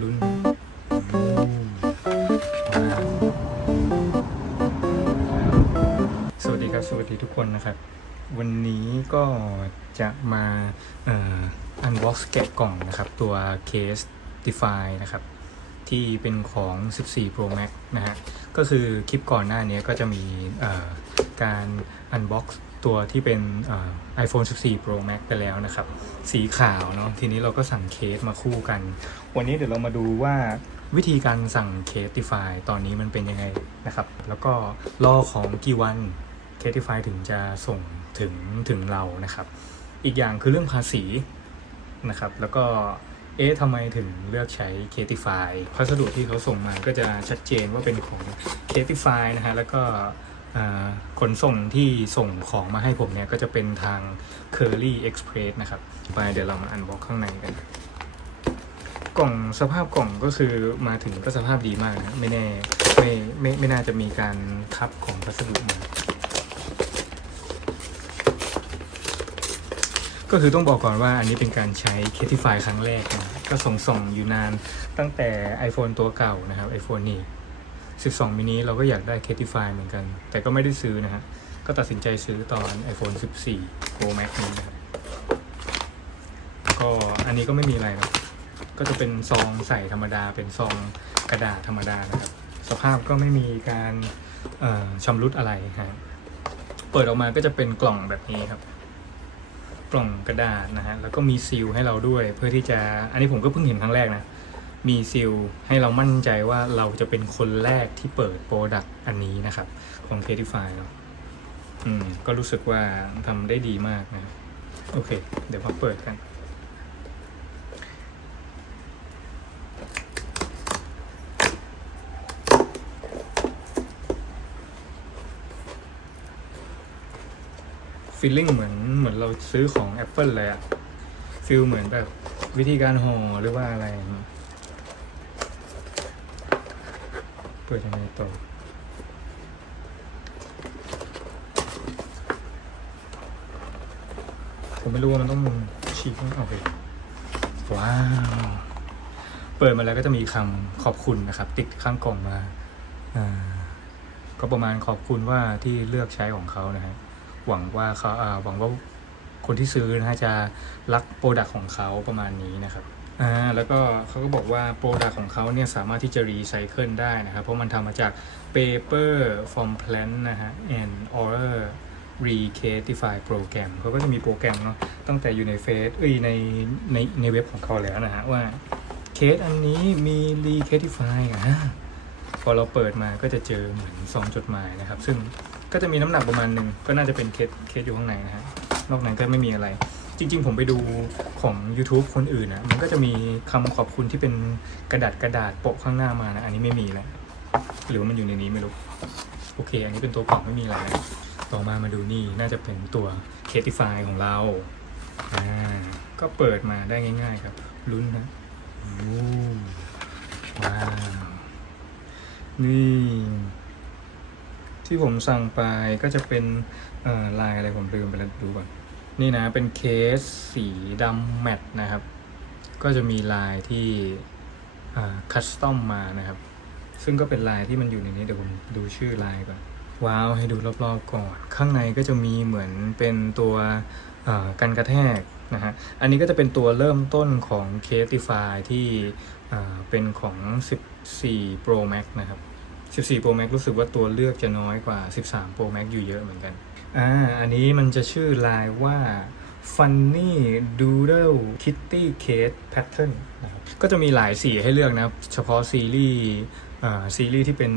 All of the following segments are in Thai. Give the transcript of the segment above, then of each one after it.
ลุ้นสวัสดีครับ สวัสดีทุกคนนะครับ วันนี้ก็จะมาเอ่อ unbox แกะกล่องนะครับ ตัว case defy นะครับ ที่เป็นของ 14 Pro Max นะฮะ ก็คือคลิปก่อนหน้านี้ก็จะมีเอ่อการ unbox ตัวที่เป็น iPhone 14 Pro Max ไปแล้วนะครับ สีขาวเนาะทีนี้เราก็สั่งเคสมาคู่กัน วันนี้เดี๋ยวเรามาดูว่าวิธีการสั่งเคส defy ตอนนี้มันเป็นยังไงนะครับ แล้วก็รอของกี่วันเคส defy ถึงจะส่งถึงถึงเรานะครับ อีกอย่างคือเรื่องภาษีนะครับ แล้วก็เอ๊ะทำไมถึงเลือกใช้ Catify พัสดุที่เขาส่งมาก็จะชัดเจนว่าเป็นของ Catify นะฮะ แล้วก็ ขนส่งที่ส่งของมาให้ผมเนี่ย ก็จะเป็นทาง Curly Express นะครับ ไปเดี๋ยวเรามาอันบ็อกข้างในกัน กล่องสภาพกล่องก็คือมาถึงก็สภาพดีมากนะไม่แน่ไม่ไม่ไม่น่าจะมีการทับของพัสดุมาก็คือต้องบอกก่อนว่าอันนี้เป็นการใช้ Catify ครั้งแรกนะก็ส่งส่งอยู่นานตั้งแต่ iPhone ตัวเก่านะครับ iPhone นี่ 12มินิเราก็อยากได้ Catify เหมือนกัน แต่ก็ไม่ได้ซื้อนะฮะ ก็ตัดสินใจซื้อตอน iPhone 14 Pro Max นี้นะครับก็อันนี้ก็ไม่มีอะไรนะก็จะเป็นซองใส่ธรรมดา เป็นซองกระดาษธรรมดานะครับ สภาพก็ไม่มีการเอ่อชำรุดอะไรฮะเปิดออกมาก็จะเป็นกล่องแบบนี้ครับ กล่องกระดาษนะฮะ แล้วก็มีซีลให้เราด้วย เพื่อที่จะ อันนี้ผมก็เพิ่งเห็นครั้งแรกนะ มีซีลให้เรามั่นใจว่าเราจะเป็นคนแรกที่เปิดโปรดักต์อันนี้นะครับ ของ c a t i f y เนาะอืม ก็รู้สึกว่าทำได้ดีมากนะ โอเค เดี๋ยวมาเปิดกันฟีลลิ่งเหมือนเหมือนเราซื้อของ Apple เลยอะฟีลเหมือนแบบวิธีการห่อหรือว่าอะไรอย่างงี้ เปิดยังไงต่อผมไม่รู้ว่ามันต้องฉีกไหมโอเคว้าว เปิดมาแล้วก็จะมีคำขอบคุณนะครับ ติดข้างกล่องมาก็ประมาณขอบคุณว่าที่เลือกใช้ของเขานะฮะหวังว่าเขาหวังว่าคนที่ซื้อนะฮะจะรักโปรดักของเขาประมาณนี้นะครับ อ่าแล้วก็เขาก็บอกว่าโปรดักของเขาเนี่ยสามารถที่จะรีไซเคิลได้นะครับ เพราะมันทำมาจาก paper from plant นะฮะ and oil recatify program เขาก็จะมีโปรแกรมเนาะตั้งแต่อยู่ในเฟซเอ้ยในในในเว็บของเขาแล้วนะฮะว่าเคสอันนี้มี recatify อะพอเราเปิดมาก็จะเจอเหมือนซองจดหมายนะครับ ซึ่งก็จะมีน้ำหนักประมาณหนึ่งก็น่าจะเป็นเคสเคสอยู่ข้างในนะฮะนอกนั้นก็ไม่มีอะไร จริงๆ ผมไปดูของ YouTube คนอื่นนะมันก็จะมีคำขอบคุณที่เป็นกระดาษกระดาษโปะข้างหน้ามานะ อันนี้ไม่มีแล้ว หรือว่ามันอยู่ในนี้ไม่รู้ โอเค อันนี้เป็นตัวกล่องไม่มีอะไรต่อมามาดูนี่น่าจะเป็นตัว Catify ของเราอ่าก็เปิดมาได้ง่ายๆครับลุ้นนะอู้ว้าว นี่ ที่ผมสั่งไปก็จะเป็นลายอะไรผมลืมไปแล้วดูก่อน นี่นะเป็นเคสสีดำแมตต์นะครับ ก็จะมีลายที่คัสตอมมานะครับ ซึ่งก็เป็นลายที่มันอยู่ในนี้เดี๋ยวผมดูชื่อลายก่อน ว้าวให้ดูรอบๆก่อน ข้างในก็จะมีเหมือนเป็นตัวกันกระแทกนะฮะ อันนี้ก็จะเป็นตัวเริ่มต้นของ c a s e t i f y ที่เป็นของ 14 Pro Max นะครับ 14 Pro Max รู้สึกว่าตัวเลือกจะน้อยกว่า 13 Pro Max อยู่เยอะเหมือนกัน อ่า อันนี้มันจะชื่อลายว่า Funny Doodle Kitty Case Pattern นะครับ ก็จะมีหลายสีให้เลือกนะ เฉพาะซีรีส์ซีรีส์ที่เป็น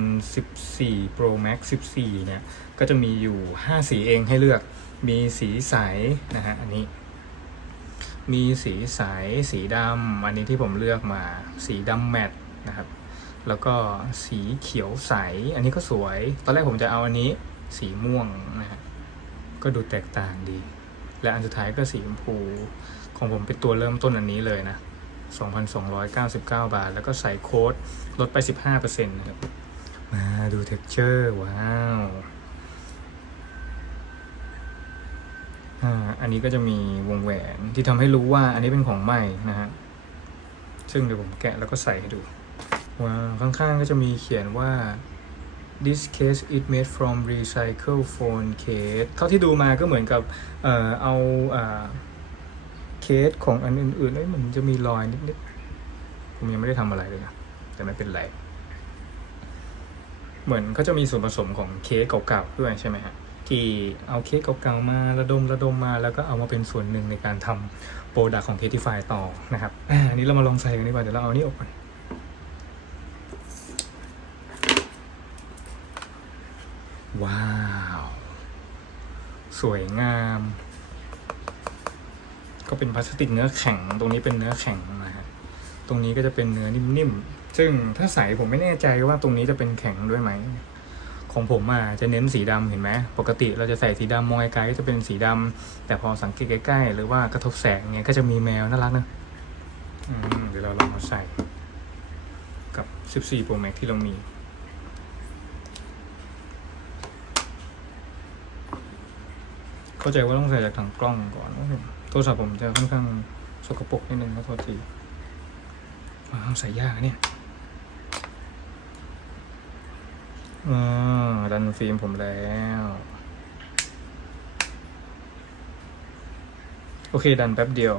14 Pro Max 14 เนี่ย ก็จะมีอยู่ 5 สีเองให้เลือก มีสีใสนะฮะ อันนี้ มีสีใส สีดำ อันนี้ที่ผมเลือกมา สีดำแมตต์นะครับ แล้วก็สีเขียวใส อันนี้ก็สวย ตอนแรกผมจะเอาอันนี้ สีม่วงนะฮะ ก็ดูแตกต่างดี และอันสุดท้ายก็สีชมพู ของผมเป็นตัวเริ่มต้นอันนี้เลยนะ 2,299 บาท แล้วก็ใส่โค้ดลดไป 15%นะครับมาดูเท็กเจอร์ว้าวอ่าอันนี้ก็จะมีวงแหวนที่ทำให้รู้ว่าอันนี้เป็นของใหม่นะฮะ ซึ่งเดี๋ยวผมแกะแล้วก็ใส่ให้ดูว้าวข้างๆก็จะมีเขียนว่า this case is made from recycled phone case เท่าที่ดูมาก็เหมือนกับเอ่อเอาเคสของอันอื่นๆเอ้ยมันจะมีรอยนิดๆ ผมยังไม่ได้ทำอะไรเลยนะ แต่ไม่เป็นไร เหมือนเขาจะมีส่วนผสมของเค้กเก่าๆด้วยใช่ไหมฮะที่เอาเค้กเก่าๆมาระดมระดมมาแล้วก็เอามาเป็นส่วนหนึ่งในการทำโปรดักของ Catify ต่อนะครับอันนี้เรามาลองใส่กันดีกว่าเดี๋ยวเราเอานี่ออกก่อน ว้าว สวยงาม ก็เป็นพลาสติกเนื้อแข็ง ตรงนี้เป็นเนื้อแข็งนะฮะตรงนี้ก็จะเป็นเนื้อนิ่มๆ ซึ่งถ้าใส่ผมไม่แน่ใจว่าตรงนี้จะเป็นแข็งด้วยไหม ของผมอะจะเน้นสีดำเห็นไหม ปกติเราจะใส่สีดำมองไกลๆก็จะเป็นสีดำแต่พอสังเกตใกล้ๆ หรือว่ากระทบแสงเงี้ยก็จะมีแมวน่ารักนะอืมเดี๋ยวเราลองมาใส่กับ 14 Pro Max ที่เรามี เข้าใจว่าต้องใส่จากทางกล้องก่อนโทรศัพท์ผมจะค่อนข้างสกปรกนิดนึงนะโทษทีว้าวใส่ยากเนี่ยอ่าดันฟิล์มผมแล้วโอเคดันแป๊บเดียว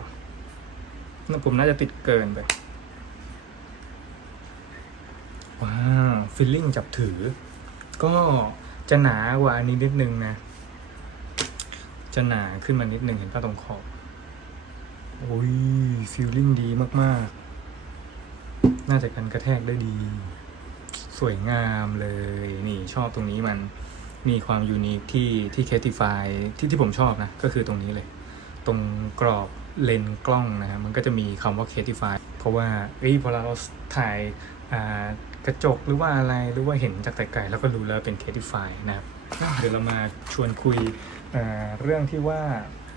น่าผมน่าจะติดเกินไปว้าวฟิลลิ่งจับถือ ก็จะหนากว่าอันนี้นิดนึงนะ จะหนาขึ้นมานิดหนึ่งเห็นป่ะตรงขอบโอ้ยฟีลลิ่งดีมากๆ น่าจะกันกระแทกได้ดี สวยงามเลย นี่ชอบตรงนี้มันมีความยูนิคที่ที่ Catify ที่ที่ผมชอบนะ ก็คือตรงนี้เลย ตรงกรอบเลนกล้องนะฮะมันก็จะมีคำว่า Catify เพราะว่าเอ้ยพอเราถ่ายกระจกหรือว่าอะไรหรือว่าเห็นจากไกลๆแล้วก็รู้แล้วเป็น Catify นะครับ เดี๋ยวเรามาชวนคุย เรื่องที่ว่า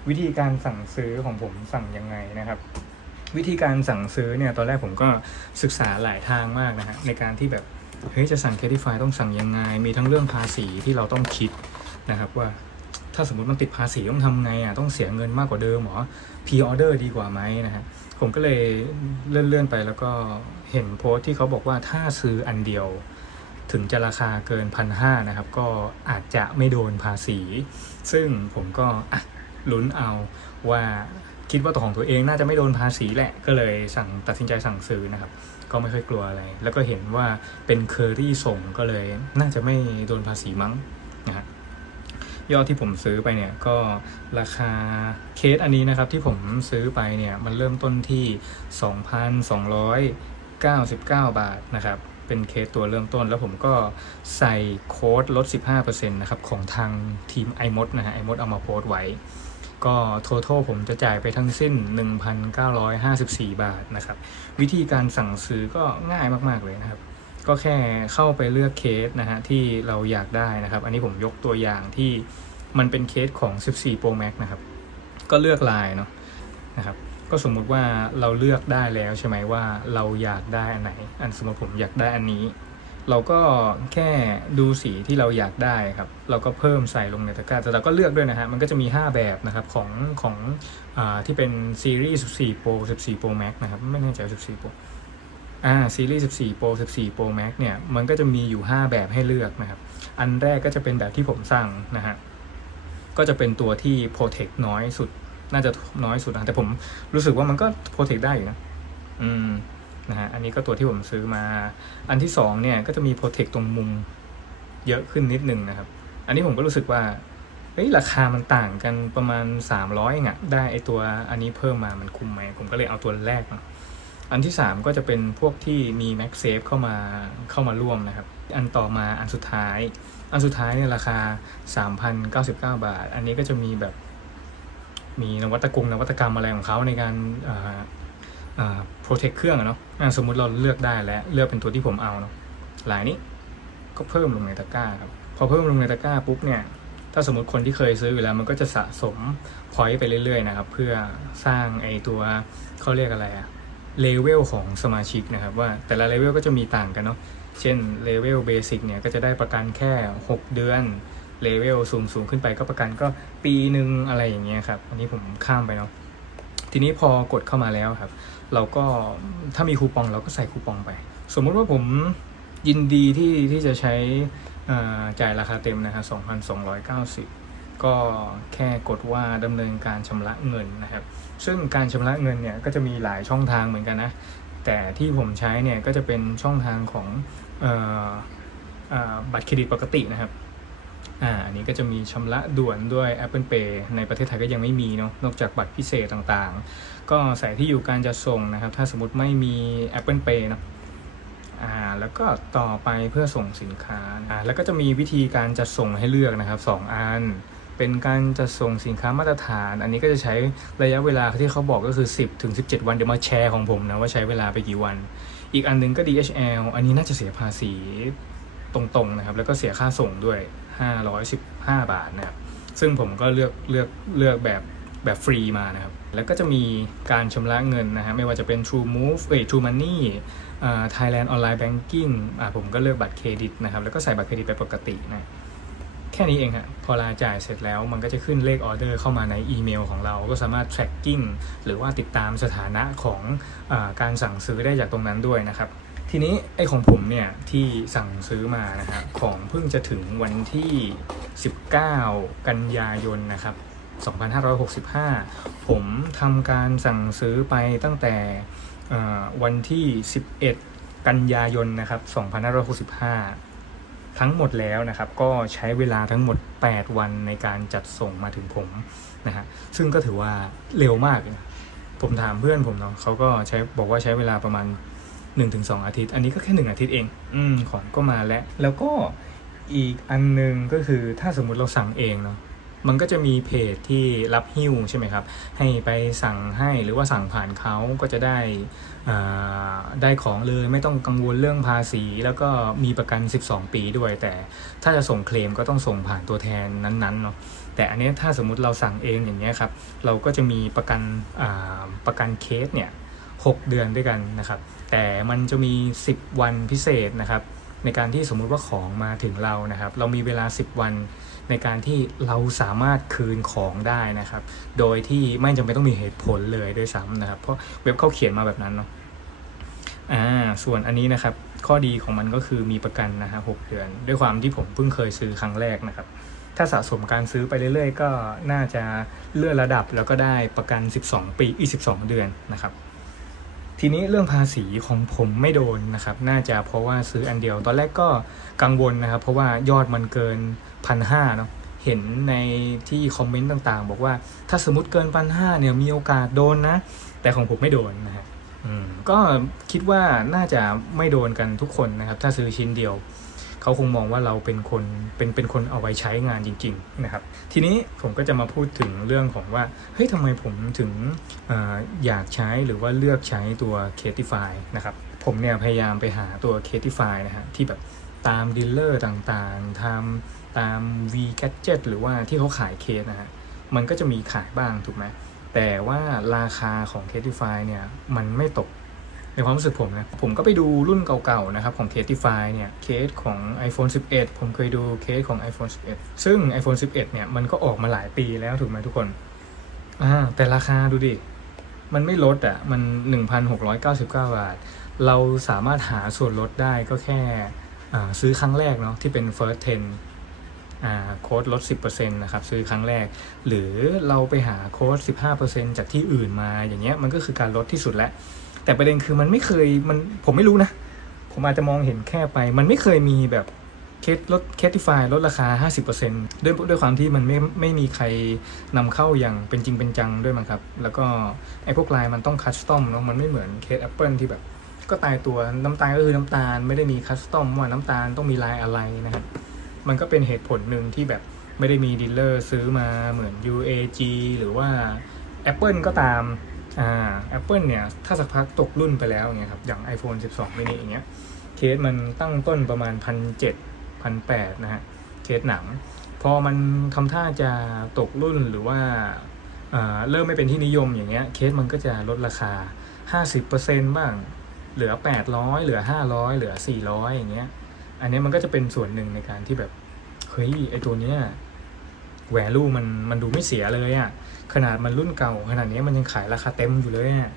วิธีการสั่งซื้อของผมสั่งยังไงนะครับ วิธีการสั่งซื้อเนี่ยตอนแรกผมก็ศึกษาหลายทางมากนะฮะในการที่แบบเฮ้ยจะสั่ง Catify ต้องสั่งยังไง มีทั้งเรื่องภาษีที่เราต้องคิดนะครับว่าถ้าสมมติมันติดภาษีต้องทำไงอะต้องเสียเงินมากกว่าเดิมหรอ pre order ดีกว่าไหมนะฮะผมก็เลยเลื่อนๆไปแล้วก็เห็นโพสต์ที่เขาบอกว่าถ้าซื้ออันเดียว ถึงจะราคาเกินพันห้านะครับ ก็อาจจะไม่โดนภาษี ซึ่งผมก็ลุ้นเอาว่าคิดว่าตัวของตัวเองน่าจะไม่โดนภาษีแหละ ก็เลยสั่งตัดสินใจสั่งซื้อนะครับ ก็ไม่ค่อยกลัวอะไร แล้วก็เห็นว่าเป็นเคอรี่ส่งก็เลยน่าจะไม่โดนภาษีมั้งนะฮะยอดที่ผมซื้อไปเนี่ยก็ราคาเคสอันนี้นะครับที่ผมซื้อไปเนี่ยมันเริ่มต้นที่ 2,299 บาทนะครับ เป็นเคสตัวเริ่มต้น แล้วผมก็ใส่โค้ดลด 15%นะครับของทางทีม iMod นะฮะ iMod เอามาโพสต์ไว้ ก็ท o t a l ผมจะจ่ายไปทั้งสิ้น 1,954 บาทนะครับ วิธีการสั่งซื้อก็ง่ายมาก ๆ เลยนะครับ ก็แค่เข้าไปเลือกเคสนะฮะที่เราอยากได้นะครับ อันนี้ผมยกตัวอย่างที่มันเป็นเคสของ 14 Pro Max นะครับ ก็เลือกลายเนาะนะครับ ก็สมมุติว่าเราเลือกได้แล้วใช่ไหมว่าเราอยากได้อันไหน อันสมมติผมอยากได้อันนี้ เราก็แค่ดูสีที่เราอยากได้ครับ เราก็เพิ่มใส่ลงในตะกร้าแต่เราก็เลือกด้วยนะฮะมันก็จะมี 5 แบบนะครับของของอที่เป็นซีรีส์14 Pro 14 Pro Max นะครับไม่แน่ใจ14 Pro อ่าซีรีส์14 Pro 14 Pro Max เนี่ยมันก็จะมีอยู่ 5 แบบให้เลือกนะครับ อันแรกก็จะเป็นแบบที่ผมสั่งนะฮะก็จะเป็นตัวที่ Protect น้อยสุด น่าจะน้อยสุดนะแต่ผมรู้สึกว่ามันก็ Protect ได้อยู่นะอืมนะฮะอันนี้ก็ตัวที่ผมซื้อมา อันที่สองเนี่ยก็จะมี Protect ตรงมุมเยอะขึ้นนิดนึงนะครับ อันนี้ผมก็รู้สึกว่าเฮ้ยราคามันต่างกันประมาณ 300เองอะได้ไอตัวอันนี้เพิ่มมามันคุ้มไหม ผมก็เลยเอาตัวแรกมาอันที่ 3 ก็จะเป็นพวกที่มี Max Safe เข้ามาเข้ามาร่วมนะครับ อันต่อมาอันสุดท้าย อันสุดท้ายเนี่ยราคา 3,099 บาท อันนี้ก็จะมีแบบ มีนวัตกรรมนวัตกรรมอะไรของเขาในการอ่าอ่า protect เครื่องอะเนาะอะสมมุติเราเลือกได้แล้วเลือกเป็นตัวที่ผมเอาเนาะลายนี้ก็เพิ่มลงในตะกร้าครับพอเพิ่มลงในตะกร้าปุ๊บเนี่ยถ้าสมมติคนที่เคยซื้ออยู่แล้วมันก็จะสะสมพอยต์ไปเรื่อยๆนะครับ เพื่อสร้างไอตัวเขาเรียกอะไรอะเลเวลของสมาชิกนะครับว่าแต่ละเลเวลก็จะมีต่างกันเนาะเช่นเลเวลเบสิกเนี่ยก็จะได้ประกันแค่ 6 เดือน เลเวลสูงสูงขึ้นไปก็ประกันก็ปีหนึ่งอะไรอย่างเงี้ยครับ อันนี้ผมข้ามไปเนาะทีนี้พอกดเข้ามาแล้วครับ เราก็ถ้ามีคูปองเราก็ใส่คูปองไป สมมุติว่าผมยินดีที่ที่จะใช้อ่าจ่ายราคาเต็มนะครับ2,290 ก็แค่กดว่าดำเนินการชำระเงินนะครับ ซึ่งการชำระเงินเนี่ยก็จะมีหลายช่องทางเหมือนกันนะ แต่ที่ผมใช้เนี่ยก็จะเป็นช่องทางของเอออบัตรเครดิตปกตินะครับ อ่าอันนี้ก็จะมีชำระด่วนด้วย Apple Pay ในประเทศไทยก็ยังไม่มีเนาะนอกจากบัตรพิเศษต่างๆ ก็ใส่ที่อยู่การจะส่งนะครับ ถ้าสมมติไม่มี Apple Pay เนาะอ่าแล้วก็ต่อไปเพื่อส่งสินค้าอ่าแล้วก็จะมีวิธีการจัดส่งให้เลือกนะครับสองอัน เป็นการจัดส่งสินค้ามาตรฐาน อันนี้ก็จะใช้ระยะเวลาที่เขาบอกก็คือ 10ถึง17 วันเดี๋ยวมาแชร์ของผมนะว่าใช้เวลาไปกี่วัน อีกอันหนึงก็ DHL อันนี้น่าจะเสียภาษีตรงๆนะครับแล้วก็เสียค่าส่งด้วย 515 บาทนะครับซึ่งผมก็เลือกเลือกเลือกแบบแบบฟรีมานะครับ แล้วก็จะมีการชำระเงินนะฮะไม่ว่าจะเป็น True Move เอ้ย True Money อ่า Thailand Online Banking อ่าผมก็เลือกบัตรเครดิตนะครับ แล้วก็ใส่บัตรเครดิตไปปกตินะแค่นี้เองฮะพอลาจ่ายเสร็จแล้วมันก็จะขึ้นเลขออเดอร์เข้ามาในอีเมลของเรา ก็สามารถ tracking หรือว่าติดตามสถานะของอาการสั่งซื้อได้จากตรงนั้นด้วยนะครับ ทีนี้ไอของผมเนี่ยที่สั่งซื้อมานะครับของเพิ่งจะถึงวันที่ 19 กันยายนนะครับ 2565 ผมทำการสั่งซื้อไปตั้งแต่วันที่ 11 กันยายนนะครับ 2565 ทั้งหมดแล้วนะครับ ก็ใช้เวลาทั้งหมด 8 วันในการจัดส่งมาถึงผมนะฮะซึ่งก็ถือว่าเร็วมาก ผมถามเพื่อนผมเนาะเขาก็ใช้บอกว่าใช้เวลาประมาณ 1-2 อาทิตย์ อันนี้ก็แค่ 1 อาทิตย์เอง อืมของก็มาแล้ว แล้วก็อีกอันหนึงก็คือถ้าสมมุติเราสั่งเองเนาะมันก็จะมีเพจที่รับหิ้วใช่ไหมครับ ให้ไปสั่งให้หรือว่าสั่งผ่านเขาก็จะได้อ่าได้ของเลยไม่ต้องกังวลเรื่องภาษี แล้วก็มีประกัน 12 ปีด้วย แต่ถ้าจะส่งเคลมก็ต้องส่งผ่านตัวแทนนั้นๆเนาะแต่อันเนี้ยถ้าสมมุติเราสั่งเองอย่างเงี้ยครับเราก็จะมีประกันอ่าประกันเคสเนี่ย6เดือนด้วยกันนะครับ แต่มันจะมี 10 วันพิเศษนะครับ ในการที่สมมุติว่าของมาถึงเรานะครับ เรามีเวลา 10 วันในการที่เราสามารถคืนของได้นะครับ โดยที่ไม่จำเป็นต้องมีเหตุผลเลยด้วยซ้ำนะครับ เพราะเว็บเขาเขียนมาแบบนั้นเนาะอ่าส่วนอันนี้นะครับ ข้อดีของมันก็คือมีประกันนะฮะหเดือน ด้วยความที่ผมเพิ่งเคยซื้อครั้งแรกนะครับ ถ้าสะสมการซื้อไปเรื่อยๆ ก็น่าจะเลื่อนระดับแล้วก็ได้ประกัน 12 ปีอีก12 เดือนนะครับ ทีนี้เรื่องภาษีของผมไม่โดนนะครับ น่าจะเพราะว่าซื้ออันเดียว ตอนแรกก็กังวลนะครับ เพราะว่ายอดมันเกินพันห้าเนาะเห็นในที่คอมเมนต์ต่างๆ บอกว่าถ้าสมมติเกินพันห้าเนี่ยมีโอกาสโดนนะ แต่ของผมไม่โดนนะฮะก็คิดว่าน่าจะไม่โดนกันทุกคนนะครับ ถ้าซื้อชิ้นเดียว เขาคงมองว่าเราเป็นคนเป็นเป็นคนเอาไว้ใช้งานจริง ๆ นะครับ ทีนี้ผมก็จะมาพูดถึงเรื่องของว่าเฮ้ยทำไมผมถึงอออยากใช้หรือว่าเลือกใช้ตัว c a t i f y นะครับ ผมเนี่ยพยายามไปหาตัว c a t i f y นะฮะที่แบบตามดีลเลอร์ต่างๆทำตาม V Gadget หรือว่าที่เขาขายเคสนะฮะมันก็จะมีขายบ้างถูกไหมแต่ว่าราคาของ c a t i f y เนี่ยมันไม่ตก ในความรู้สึกผมนะ ผมก็ไปดูรุ่นเก่าๆนะครับของ c a t i f y เนี่ยเคสของ iPhone 11 ผมเคยดูเคสของ iPhone 11 ซึ่ง iPhone 11 เนี่ยมันก็ออกมาหลายปีแล้วถูกไหมทุกคนอ่าแต่ราคาดูดิ มันไม่ลดอะมัน 1,699 บาท เราสามารถหาส่วนลดได้ก็แค่ซื้อครั้งแรกเนาะที่เป็น first 10อ่าโค้ดลด 10%นะครับซื้อครั้งแรก หรือเราไปหาโค้ด 15%จากที่อื่นมาอย่างเงี้ยมันก็คือการลดที่สุดแล้ว แต่ประเด็นคือมันไม่เคยมันผมไม่รู้นะ ผมอาจจะมองเห็นแค่ไป มันไม่เคยมีแบบเคสลดเคสติฟายลดราคา 50%ด้วยด้วยความที่มันไม่ไม่มีใครนำเข้าอย่างเป็นจริงเป็นจังด้วยมั้งครับ แล้วก็ไอ้พวกลายมันต้องคัสตอมเนาะมันไม่เหมือนเคส Apple ที่แบบก็ตายตัวน้ำตาลก็คือน้ำตาลไม่ได้มีคัสตอมว่าน้ำตาลต้องมีลายอะไรนะครับมันก็เป็นเหตุผลหนึ่งที่แบบไม่ได้มีดีลเลอร์ซื้อมาเหมือน UAG หรือว่า Apple ก็ตาม อ่า Apple เนี่ย ถ้าสักพักตกรุ่นไปแล้วเนี่ยครับอย่าง iPhone 12 mini อย่างเงี้ยเคสมันตั้งต้นประมาณ 1,700 1,800 นะฮะ เคสหนัง พอมันทำท่าจะตกรุ่นหรือว่าอ่าเริ่มไม่เป็นที่นิยมอย่างเงี้ยเคสมันก็จะลดราคา 50%บ้าง เหลือ 800 เหลือ 500 เหลือ 400 อย่างเงี้ย อันนี้มันก็จะเป็นส่วนหนึ่งในการที่แบบ เฮ้ย ไอตัวเนี้ยแวลูมันมันดูไม่เสียเลยอะ่ะ ขนาดมันรุ่นเก่า ขนาดนี้มันยังขายราคาเต็มอยู่เลยอะ่ะ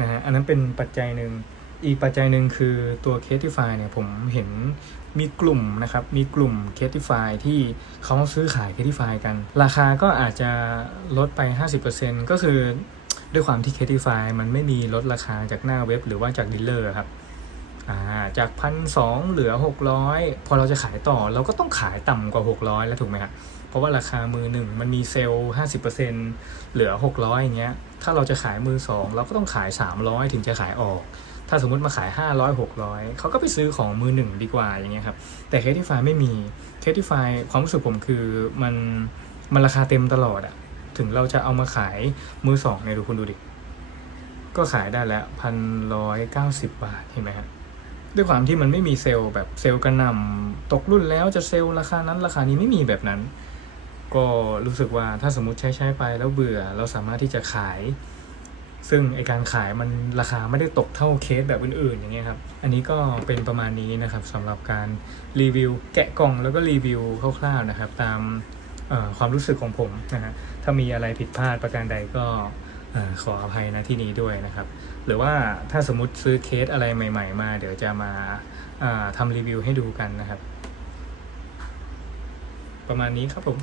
นะฮะอันนั้นเป็นปัจจัยหนึ่งอีกปัจจัยหนึ่งคือตัว c a t i f y เนี่ยผมเห็นมีกลุ่มนะครับ มีกลุ่ม c a t i f y ที่เขาซื้อขาย c a t i f y กัน ราคาก็อาจจะลดไป 50%ก็คือด้วยความที่ c a t i f y มันไม่มีลดราคาจากหน้าเว็บหรือว่าจากดีลเลอร์ครับาจากพันสองเหลือ 600 พอเราจะขายต่อเราก็ต้องขายต่ำกว่า 600 แล้วถูกไหมครับ ราะว่าราคามือหนึ่งมันมีเซลล์50%เหลือ600อย่างเงี้ย ถ้าเราจะขายมือสองเราก็ต้องขาย300ถึงจะขายออก ถ้าสมมติมาขาย500 600เขาก็ไปซื้อของมือหนึ่งดีกว่าอย่างเงี้ยครับ แต่เคที่ไฟไม่มีเคที่ไฟความรู้สึกผมคือมันมันราคาเต็มตลอดอะถึงเราจะเอามาขายมือสองเนี่ยดูคุณดูดิก็ขายได้แล้วพันร้อยเก้าสิบบาทเห็นไหมครับด้วยความที่มันไม่มีเซลล์แบบเซลล์กระหน่ำตกรุ่นแล้วจะเซลล์ราคานั้นราคานี้ไม่มีแบบนั้น ก็รู้สึกว่าถ้าสมมติใช้ใช้ไปแล้วเบื่อเราสามารถที่จะขาย ซึ่งไอการขายมันราคาไม่ได้ตกเท่าเคสแบบอื่นๆ อย่างเงี้ยครับ อันนี้ก็เป็นประมาณนี้นะครับสำหรับการรีวิว แกะกล่องแล้วก็รีวิวคร่าวๆนะครับ ตามความรู้สึกของผมนะฮะถ้ามีอะไรผิดพลาดประการใดก็ขออภัยนะที่นี้ด้วยนะครับ หรือว่าถ้าสมมติซื้อเคสอะไรใหม่ ๆ มา เดี๋ยวจะมาอ่าทำรีวิวให้ดูกันนะครับ ประมาณนี้ครับผม